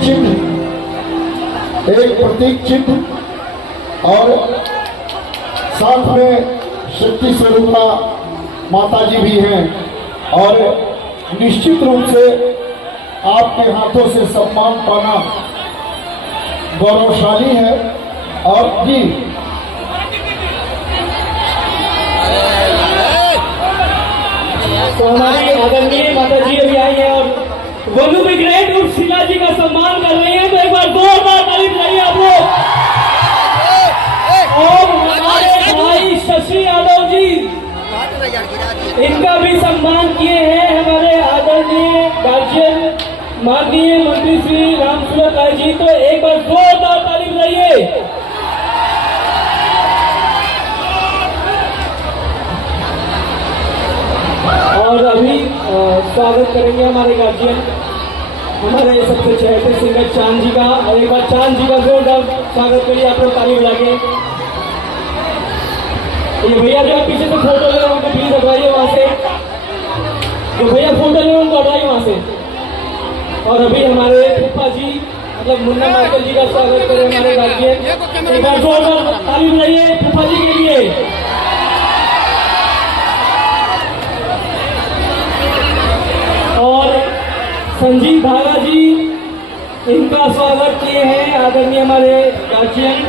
चिन्ह, एक प्रतीक चिन्ह और साथ में शक्ति स्वरूपा माता जी भी हैं और निश्चित रूप से आपके हाथों से सम्मान पाना गौरवशाली है। और जी तो हमारी आदरणीय माता जी अभी आई है और गोलू ब्रिगेड उर्फ शीला जी का सम्मान कर रही है, तो एक बार जोरदार तारीफ चाहिए आप लोग। और हमारे भाई शशि यादव जी, इनका भी सम्मान किए हैं हमारे आदरणीय गार्जियन माननीय मंत्री श्री रामसूरत राय जी, तो एक बार जोरदार तारीफ चाहिए। और अभी स्वागत करेंगे हमारे गार्जियन, हमारे सबसे चहेते सिंगर चांद जी का। और एक बार चांद जी का जोरदार स्वागत करिए आप लोग ताली बजा के। ये भैया जो पीछे से फोटो ले रहे हैं उनको प्लीज हटवाइए वहां से, जो भैया फोटो ले रहे हैं उनको हटवाइए वहां से। और अभी हमारे फूफा जी मतलब मुन्ना माइकल जी का स्वागत करें हमारे गार्जियन, एक बार जोरदार ताली बजाइए फूफा जी के लिए। और संजीव धागा जी, इनका स्वागत किए हैं आदरणीय हमारे गार्जियन,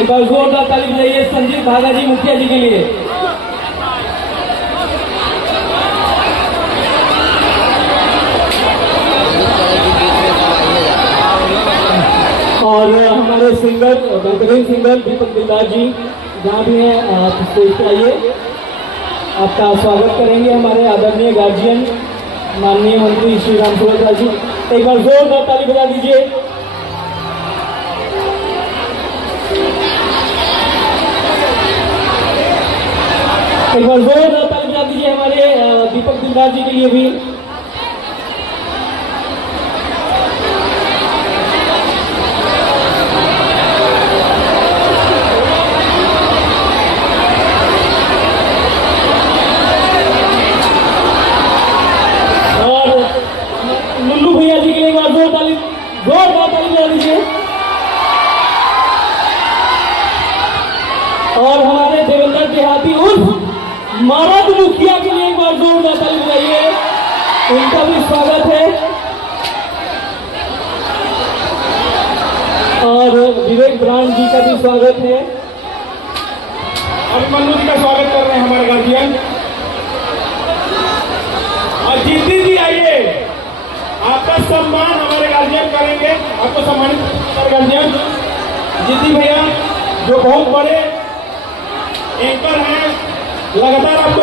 एक बार जोरदार ताली बजाइए संजीव धागा जी मुखिया जी के लिए। और हमारे सिंगर, बेहतरीन सिंगर दीपक दिलदार जी जहाँ भी हैं आप स्टेज पर आइए, आपका स्वागत करेंगे हमारे आदरणीय गार्जियन माननीय मंत्री श्री रामसूरत राय जी। एक बार जोरदार ताली बजा दीजिए। एक बार जोरदार ताली बजा दीजिए हमारे दीपक दिलदार जी के लिए भी। जोरदार ताली बजा दीजिए। और हमारे देवेंद्र देहाती उर्फ मारद मुखिया के लिए एक बार जोरदार ताली बजाइए, उनका भी स्वागत है। और विवेक ब्रांड जी का भी स्वागत है। अभिमन्यु जी का स्वागत कर रहे हैं हमारे गार्जियन। और जीती जी आइए, आपका सम्मान हमारे गार्जियन करेंगे, आपको सम्मानित हमारे गार्जियन जीती भैया जो बहुत बड़े एंकर हैं, लगातार आपको